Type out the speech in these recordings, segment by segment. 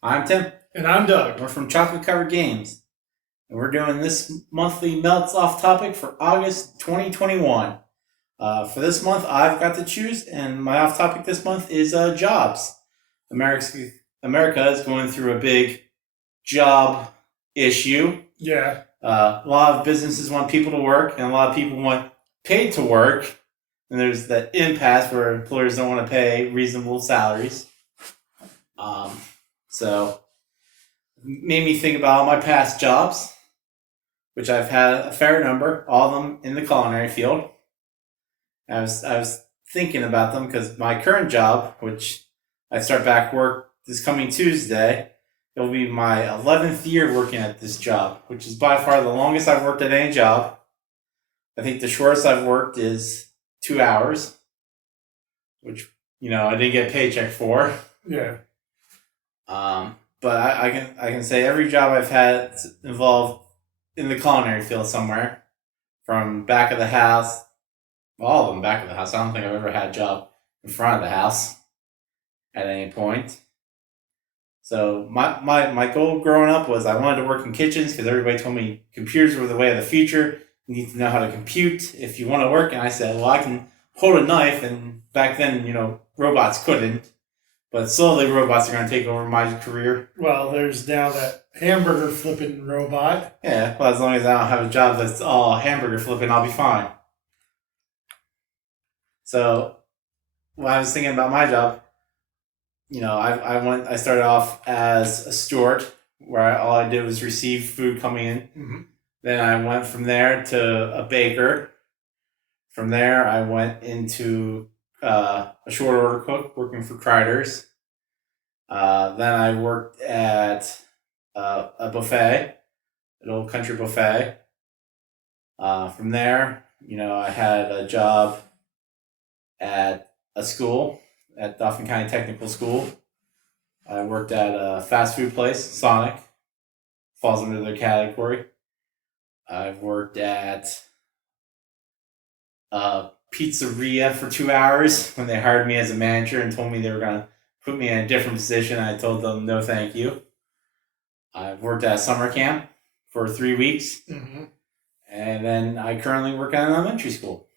I'm Tim. And I'm Doug. We're from Chocolate Covered Games. And we're doing this monthly Melts Off topic for August 2021. For this month, I've got to choose, and my off topic this month is jobs. America, America is going through a big job issue. Yeah. A lot of businesses want people to work, and a lot of people want paid to work. And there's that impasse where employers don't want to pay reasonable salaries. So made me think about all my past jobs, which I've had a fair number, all of them in the culinary field. I was thinking about them because my current job, which I start back work this coming Tuesday, it'll be my 11th year working at this job, which is by far the longest I've worked at any job. I think the shortest I've worked is 2 hours, which, I didn't get a paycheck for. Yeah. But I can say every job I've had involved in the culinary field somewhere, from back of the house, all of them back of the house. I don't think I've ever had a job in front of the house at any point. So my goal growing up was I wanted to work in kitchens because everybody told me computers were the way of the future. You need to know how to compute if you want to work. And I said, well, I can hold a knife. And back then, robots couldn't. But slowly, robots are going to take over my career. Well, there's now that hamburger flipping robot. Yeah, well, as long as I don't have a job that's all hamburger flipping, I'll be fine. So, when I was thinking about my job, I started off as a steward, where all I did was receive food coming in. Mm-hmm. Then I went from there to a baker. From there, I went into a short order cook working for Kreider's. Then I worked at a buffet, an old country buffet. From there, I had a job at a school, at Dauphin County Technical School. I worked at a fast food place, Sonic, falls under their category. I've worked at a pizzeria for 2 hours when they hired me as a manager and told me they were going to put me in a different position. I told them no thank you. I've worked at a summer camp for 3 weeks. Mm-hmm. And then I currently work at an elementary school.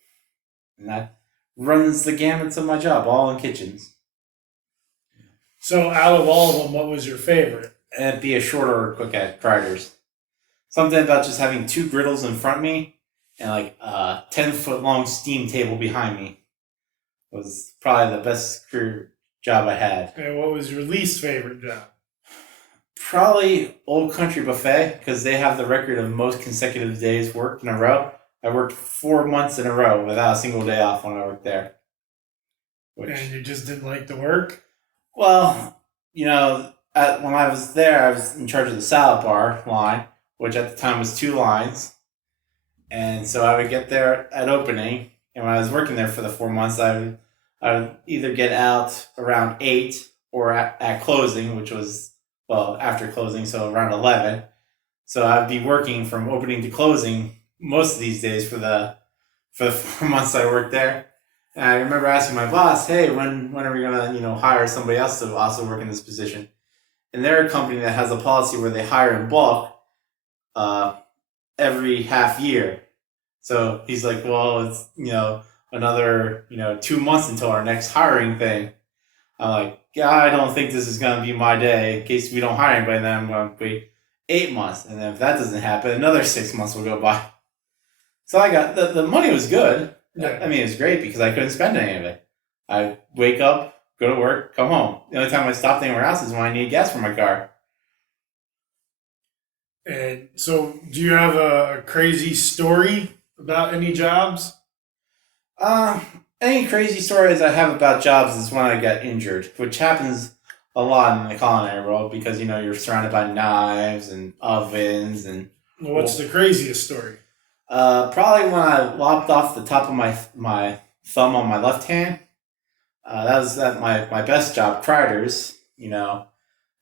And that runs the gamut of my job, all in kitchens. So out of all of them, what was your favorite? It'd be a short order cook at Kreider's. Something about just having two griddles in front of me and like a 10-foot long steam table behind me was probably the best career job I had. And what was your least favorite job? Probably Old Country Buffet, because they have the record of most consecutive days worked in a row. I worked 4 months in a row without a single day off when I worked there. And you just didn't like the work? Well, when I was there, I was in charge of the salad bar line, which at the time was 2 lines. And so I would get there at opening, and when I was working there for the 4 months, I would either get out around 8 or at closing, which was, after closing, so around 11. So I'd be working from opening to closing most of these days for the 4 months I worked there. And I remember asking my boss, hey, when are we going to, hire somebody else to also work in this position? And they're a company that has a policy where they hire in bulk every half year. So he's like, well, it's, another, 2 months until our next hiring thing. I'm like, yeah, I don't think this is going to be my day. In case we don't hire anybody, then I'm going to wait 8 months. And then if that doesn't happen, another 6 months will go by. So I got, the money was good. Yeah. I mean, it was great because I couldn't spend any of it. I wake up, go to work, come home. The only time I stopped anywhere else is when I need gas for my car. And so do you have a crazy story about any jobs? Any crazy stories I have about jobs is when I get injured, which happens a lot in the culinary world because, you're surrounded by knives and ovens and... Well, what's the craziest story? Probably when I lopped off the top of my thumb on my left hand. That was at my best job, Kreider's.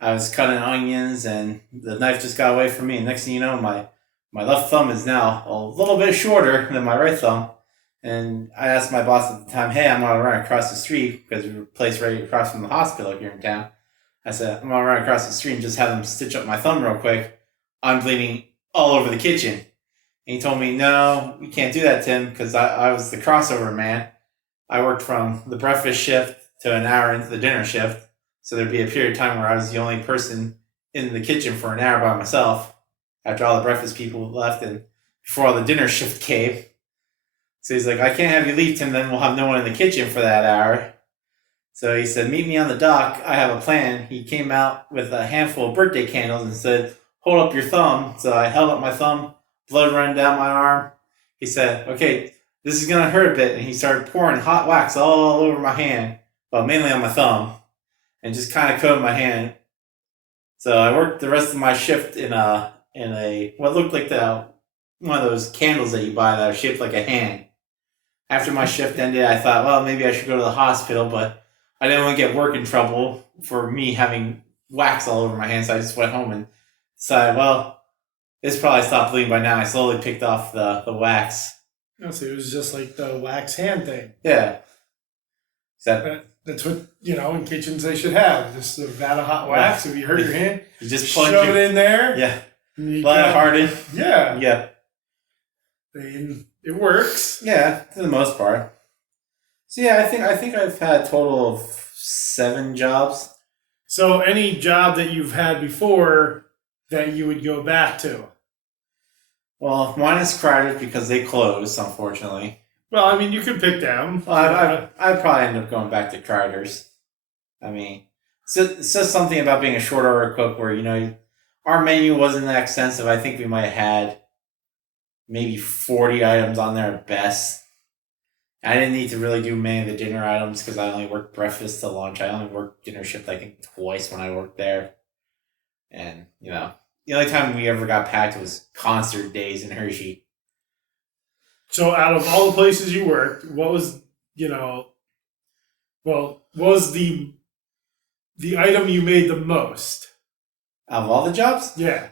I was cutting onions and the knife just got away from me. And next thing you know, my left thumb is now a little bit shorter than my right thumb. And I asked my boss at the time, hey, I'm going to run across the street because we were placed right across from the hospital here in town. I said, I'm gonna run across the street and just have them stitch up my thumb real quick. I'm bleeding all over the kitchen. And he told me, no, we can't do that, Tim, because I was the crossover man. I worked from the breakfast shift to an hour into the dinner shift. So there'd be a period of time where I was the only person in the kitchen for an hour by myself after all the breakfast people left and before all the dinner shift came. So he's like, I can't have you leave, Tim, then we'll have no one in the kitchen for that hour. So he said, meet me on the dock. I have a plan. He came out with a handful of birthday candles and said, hold up your thumb. So I held up my thumb, blood running down my arm. He said, okay, this is going to hurt a bit. And he started pouring hot wax all over my hand, well, mainly on my thumb, and just kind of coated my hand. So I worked the rest of my shift in a what looked like one of those candles that you buy that are shaped like a hand. After my shift ended, I thought, well, maybe I should go to the hospital, but I didn't want to get work in trouble for me having wax all over my hands, so I just went home and decided, well, this probably stopped bleeding by now. I slowly picked off the wax. Oh, so it was just like the wax hand thing. Yeah. That's what, in kitchens they should have. Just a vat of hot wax. If you hurt your hand, You just plunge shove it in there. Yeah. And Let it harden. Yeah. Yeah. And it works. Yeah, for the most part. So yeah, I think I've had a total of 7 jobs. So any job that you've had before that you would go back to? Well, mine is Crider's because they closed, unfortunately. Well, I mean, you could pick them. Well, I'd probably end up going back to Crider's. I mean, it's just something about being a short order cook where, our menu wasn't that extensive. I think we might have had maybe 40 items on there at best. I didn't need to really do many of the dinner items because I only worked breakfast to lunch. I only worked dinner shift, I think, twice when I worked there. And, the only time we ever got packed was concert days in Hershey. So out of all the places you worked, what was, what was the item you made the most? Out of all the jobs? Yeah.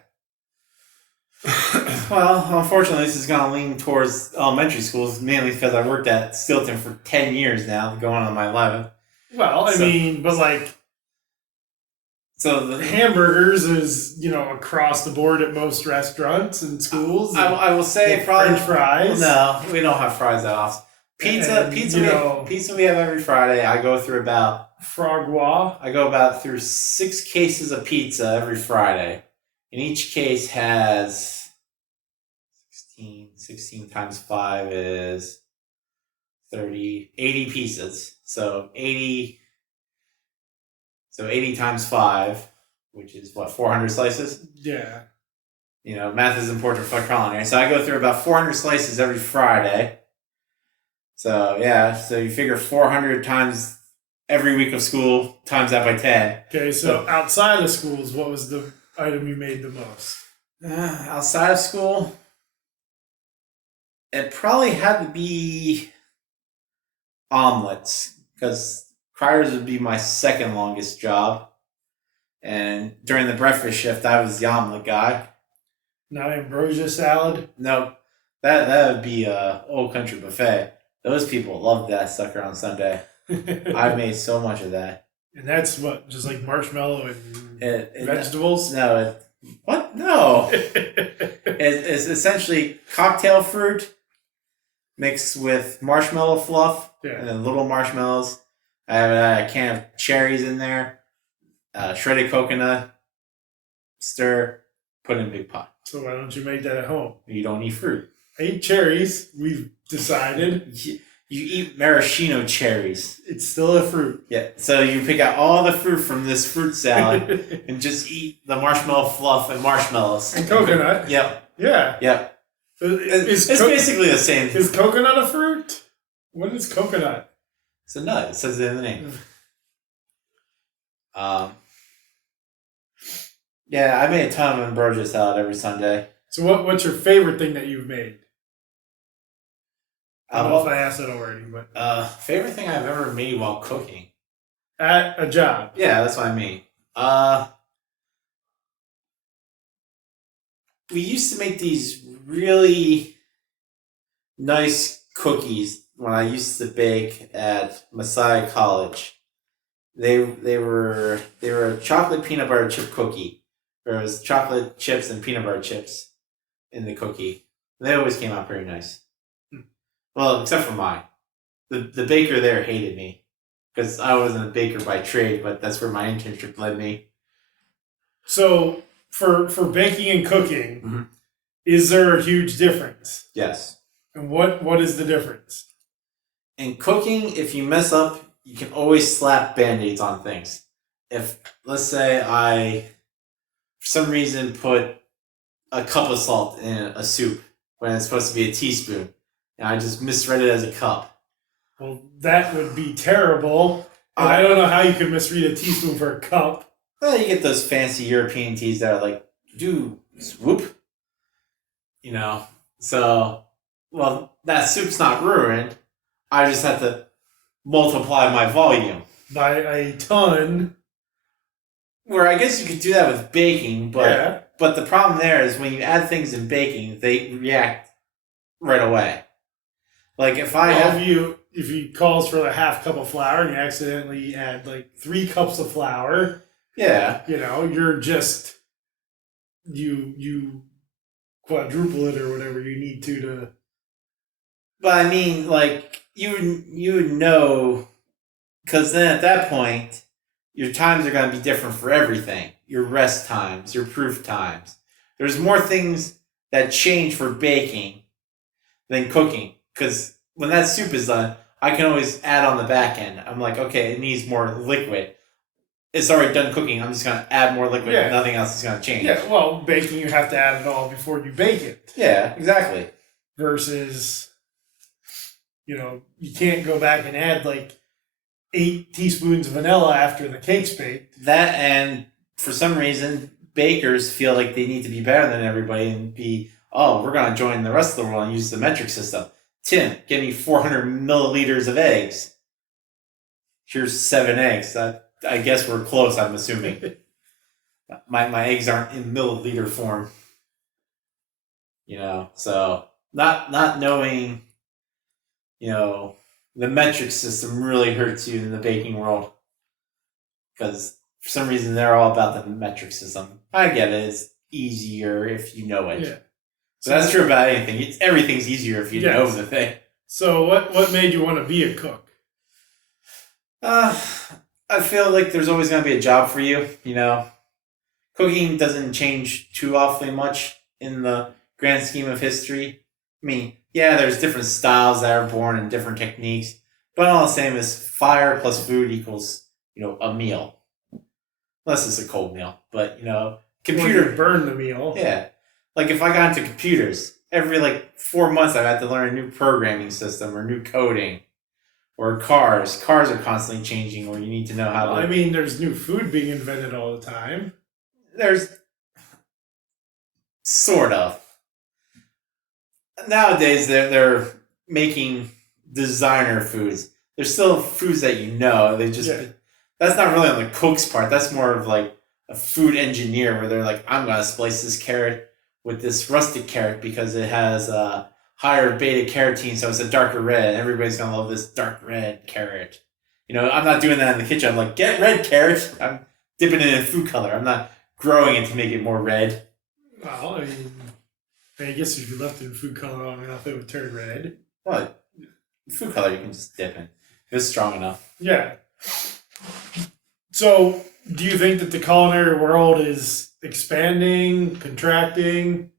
Well, unfortunately, this is going to lean towards elementary schools, mainly because I worked at Stilton for 10 years now, going on my 11th. Well, So the hamburgers is, across the board at most restaurants and schools. I will say probably French fries. No, we don't have fries that often. Pizza we have every Friday. I go through about Frogwa. I go about through 6 cases of pizza every Friday. And each case has 16 times 5 is 30, 80 pieces. So 80 times 5, which is 400 slices? Yeah. Math is important for culinary. So I go through about 400 slices every Friday. So, yeah, so you figure 400 times every week of school, times that by 10. Okay, so outside of schools, what was the item you made the most? Outside of school, it probably had to be omelets, because Crider's would be my second longest job. And during the breakfast shift, I was the omelet guy. Not ambrosia salad? No, that would be Old Country Buffet. Those people loved that sucker on Sunday. I made so much of that. And that's what, just like marshmallow and vegetables? What? No. It's essentially cocktail fruit mixed with marshmallow fluff and then little marshmallows. I have a can of cherries in there, shredded coconut, stir, put in a big pot. So why don't you make that at home? You don't eat fruit. I eat cherries, we've decided. You eat maraschino cherries. It's still a fruit. Yeah, so you pick out all the fruit from this fruit salad and just eat the marshmallow fluff and marshmallows. And coconut. Yep. Yeah. Yep. It's basically the same. Is coconut a fruit? What is coconut? It's a nut. It says it in the name. Yeah, I made a ton of ambrosia salad every Sunday. So what's your favorite thing that you've made? I don't know if I asked that already, but favorite thing I've ever made while cooking at a job. Yeah, that's what I mean. We used to make these really nice cookies when I used to bake at Messiah College. They were a chocolate peanut butter chip cookie. There was chocolate chips and peanut butter chips in the cookie. They always came out pretty nice. Well, except for mine. The baker there hated me because I wasn't a baker by trade, but that's where my internship led me. So for baking and cooking, Mhm. is there a huge difference? Yes. And what is the difference? In cooking, if you mess up, you can always slap band-aids on things. If, let's say, I, for some reason, put a cup of salt in a soup when it's supposed to be a teaspoon, and I just misread it as a cup. Well, that would be terrible. And I don't know how you could misread a teaspoon for a cup. Well, you get those fancy European teas that are like, do swoop. So, well, that soup's not ruined. I just have to multiply my volume. By a ton. Where I guess you could do that with baking, but Yeah. but the problem there is when you add things in baking, they react right away. Like if I Well, have if you calls for a half cup of flour and you accidentally add like 3 cups of flour, yeah, you're just you quadruple it or whatever you need to. but I mean like you would know because then at that point your times are going to be different for everything. Your rest times, your proof times. There's more things that change for baking than cooking because when that soup is done, I can always add on the back end. I'm like, okay, it needs more liquid. It's already done cooking. I'm just going to add more liquid. Yeah. Nothing else is going to change. Yeah, well, baking you have to add it all before you bake it. Yeah, exactly. Versus, you can't go back and add like 8 teaspoons of vanilla after the cake's baked. That and for some reason, bakers feel like they need to be better than everybody and be, oh, we're going to join the rest of the world and use the metric system. Tim, give me 400 milliliters of eggs. Here's 7 eggs. I guess we're close, I'm assuming. My eggs aren't in milliliter form. So not knowing, the metric system really hurts you in the baking world. Because for some reason they're all about the metric system. I get it, it's easier if you know it. Yeah. So that's true about anything. Everything's easier if you know the thing. So what made you want to be a cook? I feel like there's always going to be a job for you. Cooking doesn't change too awfully much in the grand scheme of history. I mean, yeah, there's different styles that are born and different techniques, but all the same is fire plus food equals, a meal. Unless it's a cold meal, but computer burn the meal. Yeah, like if I got into computers, every 4 months I've had to learn a new programming system or new coding. Or cars. Cars are constantly changing where you need to know how to... I mean, there's new food being invented all the time. There's... Sort of. Nowadays, they're making designer foods. There's still foods that they just... Yeah. That's not really on the cook's part. That's more of a food engineer where they're like, I'm going to splice this carrot with this rustic carrot because it has... higher beta carotene, so it's a darker red. Everybody's gonna love this dark red carrot. I'm not doing that in the kitchen. I'm like, get red carrot. I'm dipping it in food color. I'm not growing it to make it more red. Well, I guess if you left it in food color long enough, it would turn red. Well, food color you can just dip in. If it's strong enough. Yeah. So, do you think that the culinary world is expanding, contracting?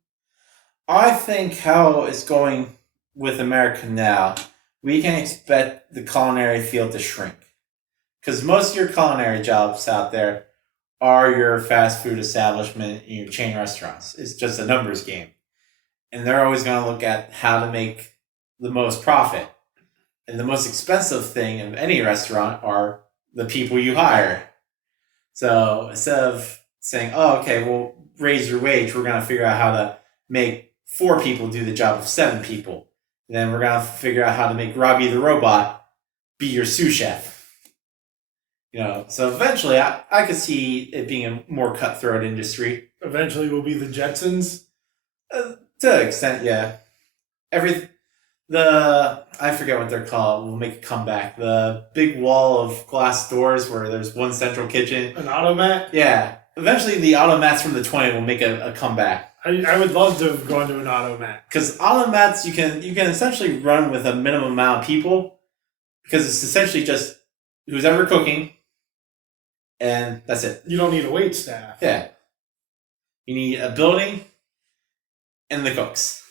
I think how it's going with America now, we can expect the culinary field to shrink. Because most of your culinary jobs out there are your fast food establishment and your chain restaurants. It's just a numbers game. And they're always going to look at how to make the most profit. And the most expensive thing of any restaurant are the people you hire. So instead of saying, oh, okay, we'll raise your wage, we're going to figure out how to make 4 people do the job of 7 people. And then we're going to figure out how to make Robbie the robot be your sous chef. So eventually I could see it being a more cutthroat industry. Eventually we'll be the Jetsons? To an extent, yeah. I forget what they're called. We'll make a comeback. The big wall of glass doors where there's one central kitchen. An automat? Yeah. Eventually, the automats from the 20 will make a comeback. I would love to have gone to an automat. Because automats, you can essentially run with a minimum amount of people. Because it's essentially just who's ever cooking. And that's it. You don't need a wait staff. Yeah. You need a building and the cooks.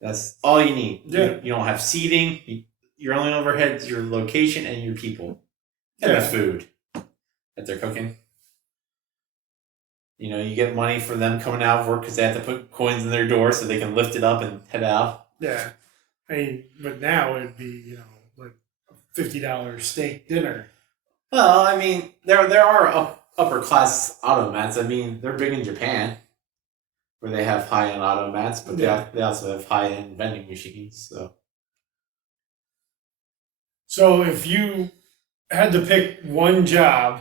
That's all you need. Yeah. You don't have seating. Your only overhead is your location and your people. And the food that they're cooking. You know, you get money for them coming out of work because they have to put coins in their door so they can lift it up and head out. Yeah. I mean, but now it'd be, like a $50 steak dinner. Well, I mean, there are upper class automats. I mean, they're big in Japan, where they have high end automats, but they also have high end vending machines. So if you had to pick one job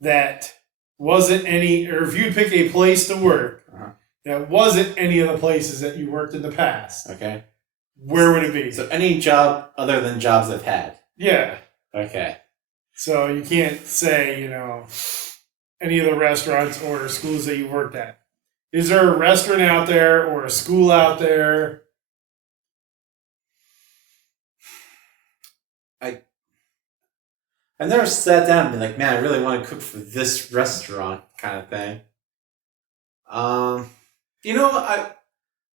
that wasn't any, or if you'd pick a place to work that wasn't any of the places that you worked in the past, okay, where would it be? So any job other than jobs I've had. Yeah. Okay. So you can't say, any of the restaurants or schools that you worked at. Is there a restaurant out there or a school out there? I've never sat down and been like, man, I really want to cook for this restaurant kind of thing. I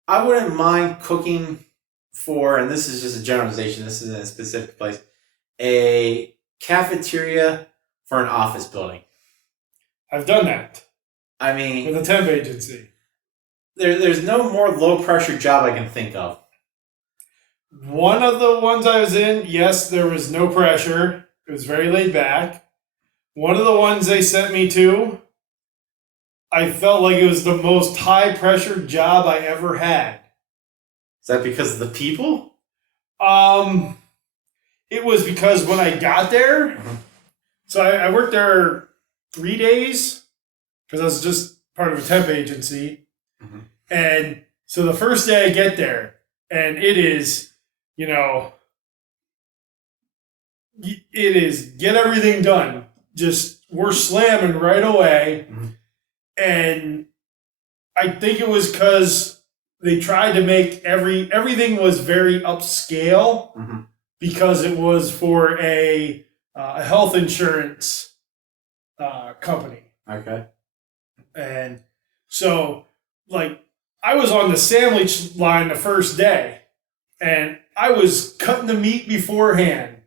wouldn't mind cooking for, and this is just a generalization, this isn't a specific place, a cafeteria for an office building. I've done that. I mean, with a temp agency. There's no more low pressure job I can think of. One of the ones I was in, yes, there was no pressure. It was very laid back. One of the ones they sent me to, I felt like it was the most high pressure job I ever had. Is that because of the people? It was because when I got there, so I worked there 3 days because I was just part of a temp agency. And so the first day I get there, and it is, it is get everything done. Just we're slamming right away. And I think it was because they tried to make everything was very upscale because it was for a health insurance company. Okay. And so, I was on the sandwich line the first day, and I was cutting the meat beforehand.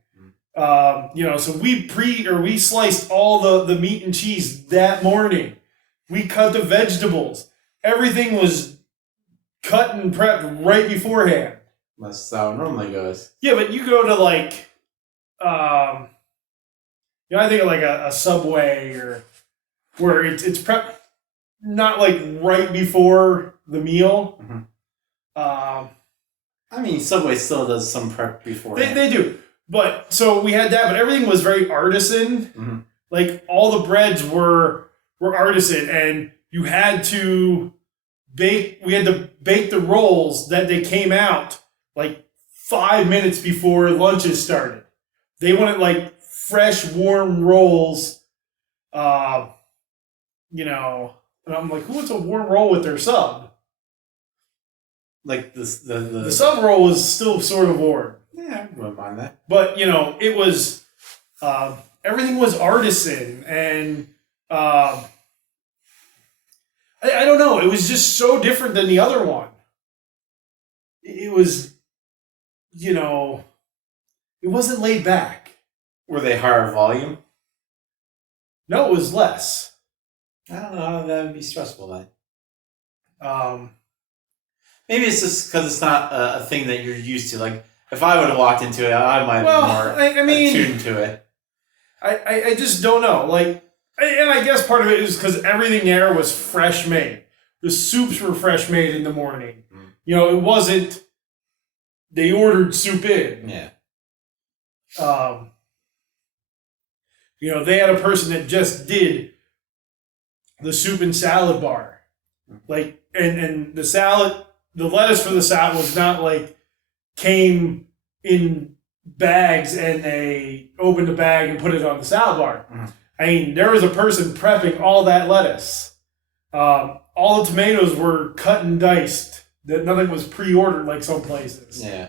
So we sliced all the meat and cheese that morning. We cut the vegetables. Everything was cut and prepped right beforehand. That's how it normally goes. Yeah, but you go to I think of a Subway or where it's prepped not right before the meal. I mean, Subway still does some prep before. They do. But so we had that, but everything was very artisan. All the breads were artisan, and you had to bake. We had to bake the rolls that they came out 5 minutes before lunches started. They wanted fresh, warm rolls. And I'm like, who wants a warm roll with their sub? The sub roll was still sort of warm. Yeah, I wouldn't mind that. But, it was, everything was artisan, and I don't know, it was just so different than the other one. It was, it wasn't laid back. Were they higher volume? No, it was less. I don't know, that would be stressful then. Um, Maybe it's just because it's not a thing that you're used to. If I would have walked into it, I might be more attuned to it. I just don't know. And I guess part of it is because everything there was fresh made. The soups were fresh made in the morning. It wasn't, they ordered soup in. Yeah. They had a person that just did the soup and salad bar. And the salad the lettuce for the salad was not like came in bags and they opened a bag and put it on the salad bar. Mhm. I mean, there was a person prepping all that lettuce. All the tomatoes were cut and diced. That nothing was pre-ordered like some places. Yeah.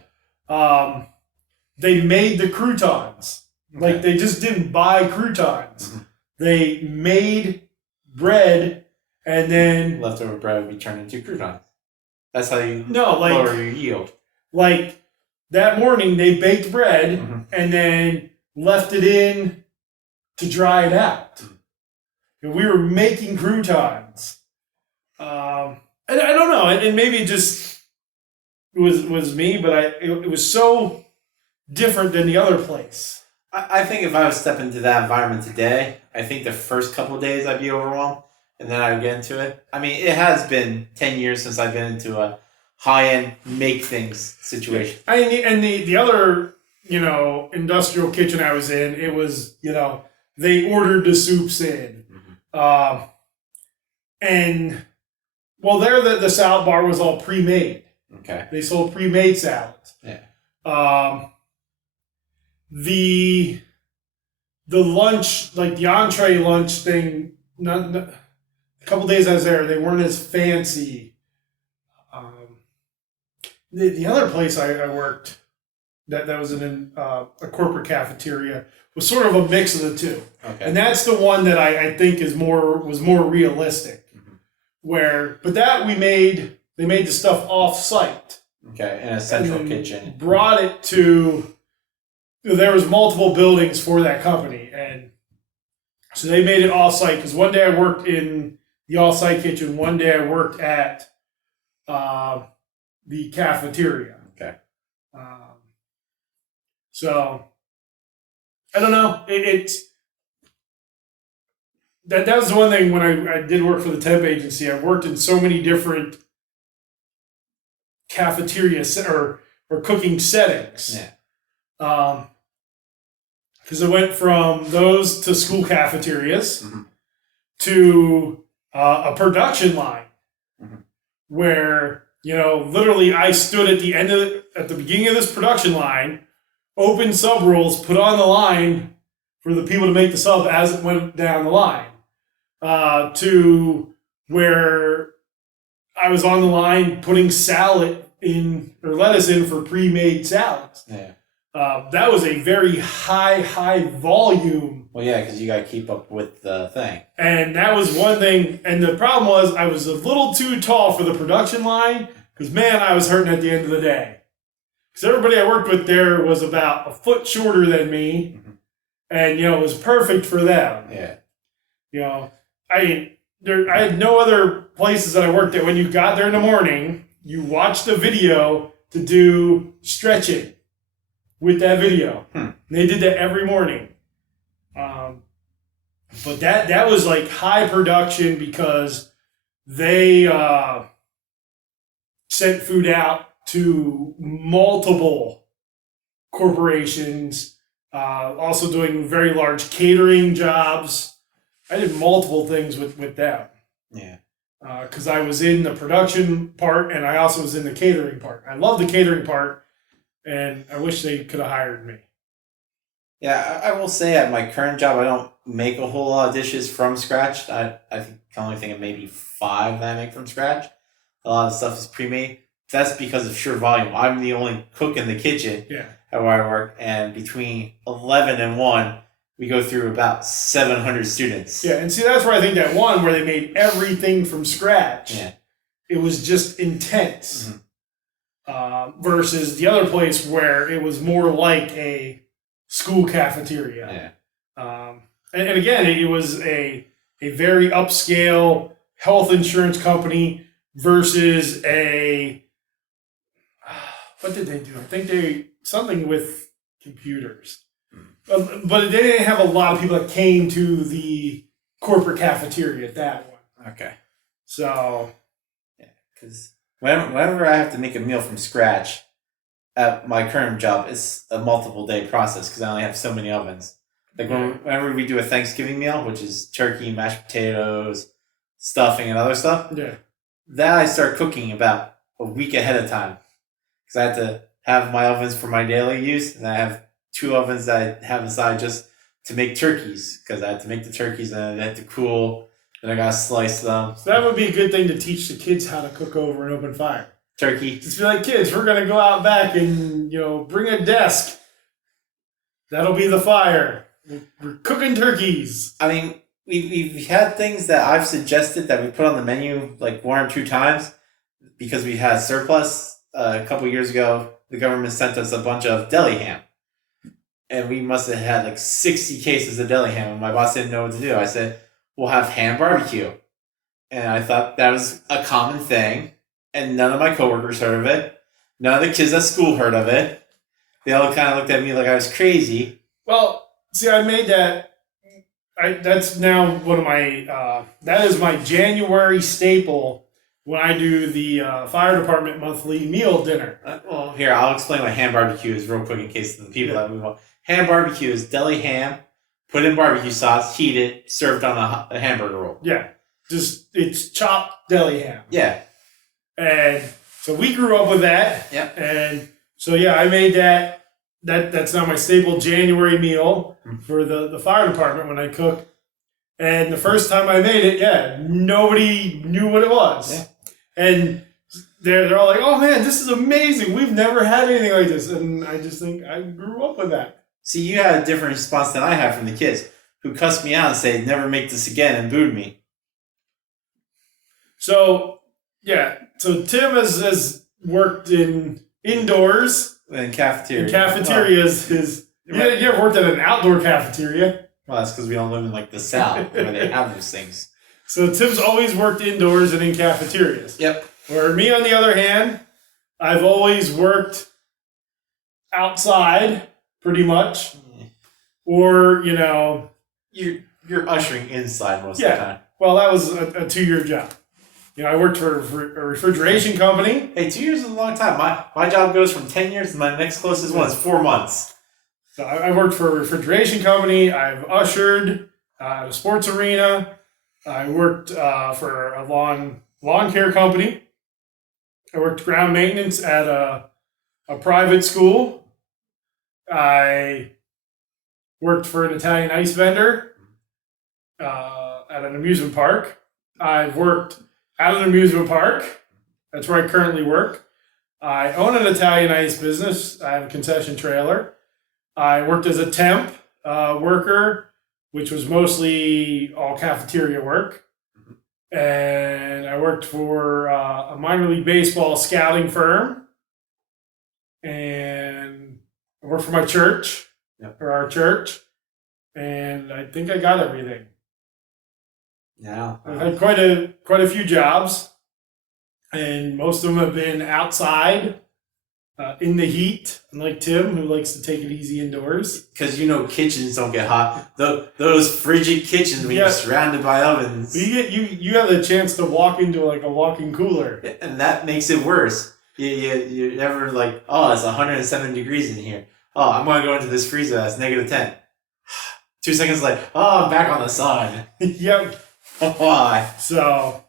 They made the croutons. Like, Okay. they just didn't buy croutons. Mhm. They made bread and then Leftover bread would be turned into croutons. That's how you no, lower like your yield. that morning they baked bread Mhm. and then left it in to dry it out. And we were making croutons. And I don't know, and maybe it just was me, but it was so different than the other place. I think if I was step into that environment today, I think the first couple of days I'd be overwhelmed, and then I would get into it. I mean, it has been 10 years since I've been into a high-end make things situation. I mean, and the other, industrial kitchen I was in, it was, they ordered the soups in. And, well, there the salad bar was all pre-made. Okay. They sold pre-made salads. Yeah. The lunch, like the entree lunch thing, a couple days I was there, they weren't as fancy. The other place I worked that was in a corporate cafeteria was sort of a mix of the two, Okay. and that's the one that I think was more realistic. Mhm. But that they made the stuff off site. Okay. In a central And then kitchen. Brought it to. There was multiple buildings for that company, and so they made it off-site. Because one day I worked in the off-site kitchen, one day I worked at the cafeteria. Okay. So I don't know. It's that was the one thing when I did work for the temp agency. I worked in so many different cafeteria or cooking settings. Yeah. Because it went from those to school cafeterias Mhm. to a production line, Mhm. where literally I stood at the beginning of this production line, opened sub rolls, put on the line for the people to make the sub as it went down the line, to where I was on the line putting salad in or lettuce in for pre-made salads. Yeah. That was a very high volume. Well, yeah, because you got to keep up with the thing. And that was one thing. And the problem was I was a little too tall for the production line because, man, I was hurting at the end of the day. Because everybody I worked with there was about a foot shorter than me. Mhm. And, it was perfect for them. Yeah. I had no other places that I worked at. When you got there in the morning, you watched a video to do stretching with that video. They did that every morning. But that was like high production because they sent food out to multiple corporations, also doing very large catering jobs. I did multiple things with them. Yeah. Because I was in the production part and I also was in the catering part. I love the catering part, and I wish they could have hired me. Yeah, I will say at my current job, I don't make a whole lot of dishes from scratch. I can only think of maybe 5 that I make from scratch. A lot of stuff is pre-made. That's because of sheer volume. I'm the only cook in the kitchen Yeah. at where I work, and between 11 and 1, we go through about 700 students. Yeah, and see, that's where I think that one where they made everything from scratch, Yeah. it was just intense. Mhm. Versus the other place where it was more like a school cafeteria. Yeah. And again, it was a very upscale health insurance company versus what did they do? I think something with computers. But they didn't have a lot of people that came to the corporate cafeteria at that one. Okay. So, Because whenever I have to make a meal from scratch at my current job, it's a multiple day process because I only have so many ovens. Like whenever we do a Thanksgiving meal, which is turkey, mashed potatoes, stuffing, and other stuff, yeah. that I start cooking about a week ahead of time because I had to have my ovens for my daily use, and I have two ovens that I have inside just to make turkeys because I had to make the turkeys and they had to cool, and I gotta slice them. So that would be a good thing to teach the kids how to cook over an open fire. Turkey. Just be like, kids, we're gonna go out back and bring a desk. That'll be the fire. We're cooking turkeys. I mean, we've had things that I've suggested that we put on the menu like one or two times because we had surplus a couple years ago. The government sent us a bunch of deli ham, and we must have had like 60 cases of deli ham. And my boss didn't know what to do. I said, "We'll have ham barbecue," and I thought that was a common thing, and none of my coworkers heard of it. None of the kids at school heard of it. They all kind of looked at me like I was crazy. Well, see, I made that. That's now one of my. That is my January staple when I do the fire department monthly meal dinner. Well, here, I'll explain what ham barbecue is real quick in case the people that move on. Ham barbecue is deli ham, put in barbecue sauce, heat it, served on a hamburger roll. Yeah, just it's chopped deli ham. Yeah. And so we grew up with that. Yep. And so yeah, I made that. That's now my staple January meal for the fire department when I cook. And the first time I made it, nobody knew what it was. Yeah. And they're all like, "Oh man, this is amazing. We've never had anything like this." And I just think I grew up with that. See, you had a different response than I had from the kids who cussed me out and said, "Never make this again," and booed me. So Tim has worked indoors. In cafeteria. In cafeterias, you ever worked at an outdoor cafeteria? Well, that's because we don't live in like the South where they have those things. So Tim's always worked indoors and in cafeterias. Yep. Where me, on the other hand, I've always worked outside, pretty much, or you're ushering inside most of the time. Well, that was a 2-year job. I worked for a refrigeration company. Hey, 2 years is a long time. My job goes from 10 years, and my next closest one is 4 months. So I worked for a refrigeration company. I've ushered at a sports arena. I worked for a lawn care company. I worked ground maintenance at a private school. I worked for an Italian ice vendor at an amusement park. I've worked at an amusement park. That's where I currently work. I own an Italian ice business. I have a concession trailer. I worked as a temp worker, which was mostly all cafeteria work. And I worked for a minor league baseball scouting firm. And I worked for my church, or our church. And I think I got everything. Yeah. I've had quite a few jobs, and most of them have been outside, in the heat, unlike Tim, who likes to take it easy indoors. Because kitchens don't get hot. Those frigid kitchens when you're surrounded by ovens. You have the chance to walk into like a walk-in cooler. And that makes it worse. You're never like, oh, it's 107 degrees in here. Oh, I'm going to go into this freezer that's -10. 2 seconds later, oh, I'm back on the sun. Yep. Why? So,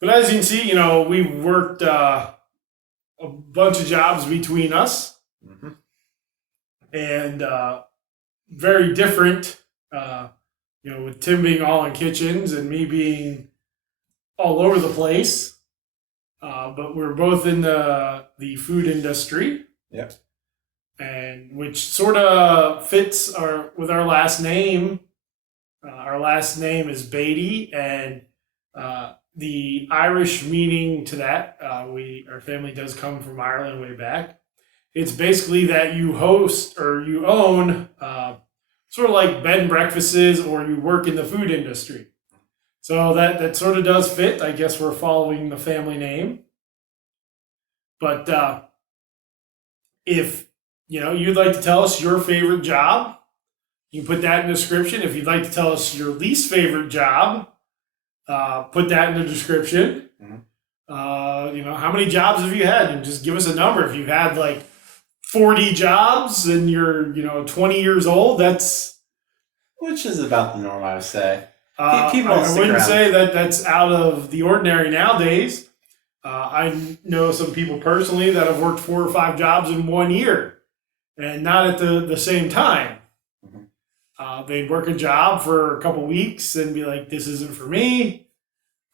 but as you can see, we worked a bunch of jobs between us, and very different. With Tim being all in kitchens and me being all over the place. But we're both in the food industry. Yep. And which sort of fits with our last name. Our last name is Beatty, and the Irish meaning to that, our family does come from Ireland way back. It's basically that you host or you own sort of like bed and breakfasts, or you work in the food industry. So that sort of does fit. I guess we're following the family name. But if you'd like to tell us your favorite job, you can put that in the description. If you'd like to tell us your least favorite job, put that in the description. How many jobs have you had? And just give us a number. If you've had like 40 jobs and you're 20 years old, which is about the norm, I would say. I wouldn't say that that's out of the ordinary nowadays. I know some people personally that have worked 4 or 5 jobs in 1 year, and not at the same time. They'd work a job for a couple weeks and be like, "This isn't for me.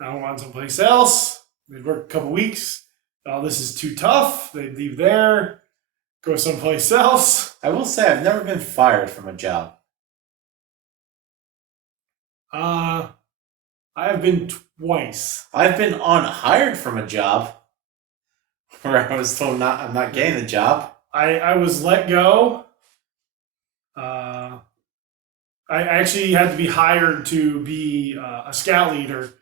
I want someplace else." They'd work a couple weeks. "Oh, this is too tough." They'd leave there, go someplace else. I will say I've never been fired from a job. I have been twice. I've been unhired from a job where I was told I'm not getting the job. I was let go. I actually had to be hired to be a scout leader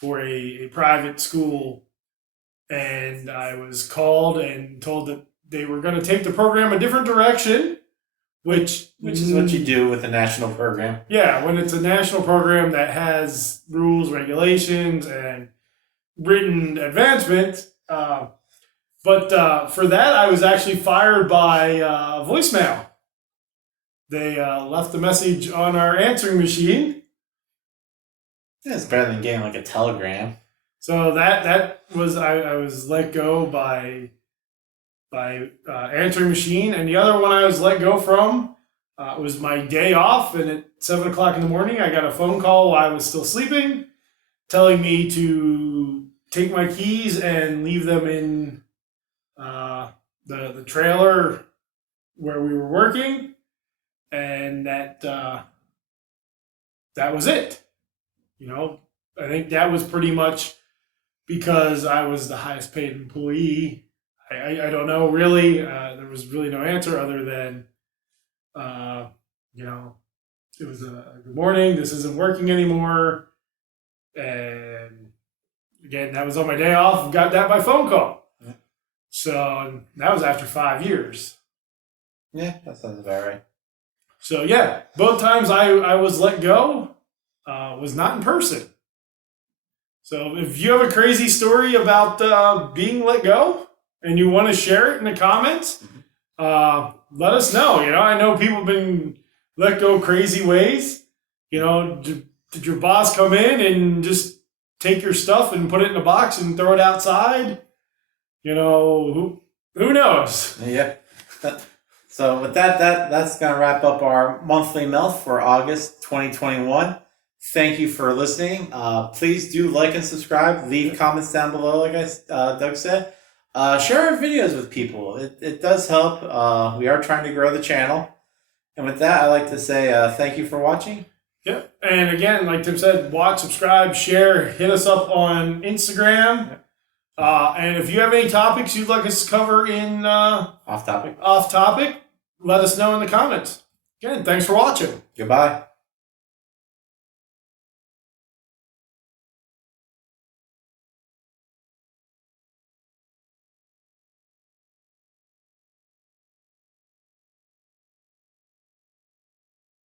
for a private school, and I was called and told that they were going to take the program a different direction, which Which is what you do with a national program. Yeah, when it's a national program that has rules, regulations, and written advancement. But for that, I was actually fired by voicemail. They left a message on our answering machine. Yeah, it's better than getting like a telegram. So that was I was let go by answering machine, and the other one I was let go from was my day off, and at 7 o'clock in the morning, I got a phone call while I was still sleeping, telling me to take my keys and leave them in the trailer where we were working, and that was it. I think that was pretty much because I was the highest paid employee. I don't know really. There was really no answer other than, it was a good morning. This isn't working anymore. And again, that was on my day off. Got that by phone call. Yeah. So that was after 5 years. Yeah, that sounds about right. So yeah, both times I was let go was not in person. So if you have a crazy story about being let go and you want to share it in the comments, let us know. I know people have been let go crazy ways. Did your boss come in and just take your stuff and put it in a box and throw it outside? Who knows? Yeah. So with that's gonna wrap up our monthly melt for August 2021. Thank you for listening. Please do like and subscribe. Leave comments down below, like Doug said. Share our videos with people. It does help. We are trying to grow the channel. And with that, I'd like to say thank you for watching. Yeah. And again, like Tim said, watch, subscribe, share, hit us up on Instagram. And if you have any topics you'd like us to cover in Off topic. off topic, let us know in the comments. Again, thanks for watching. Goodbye.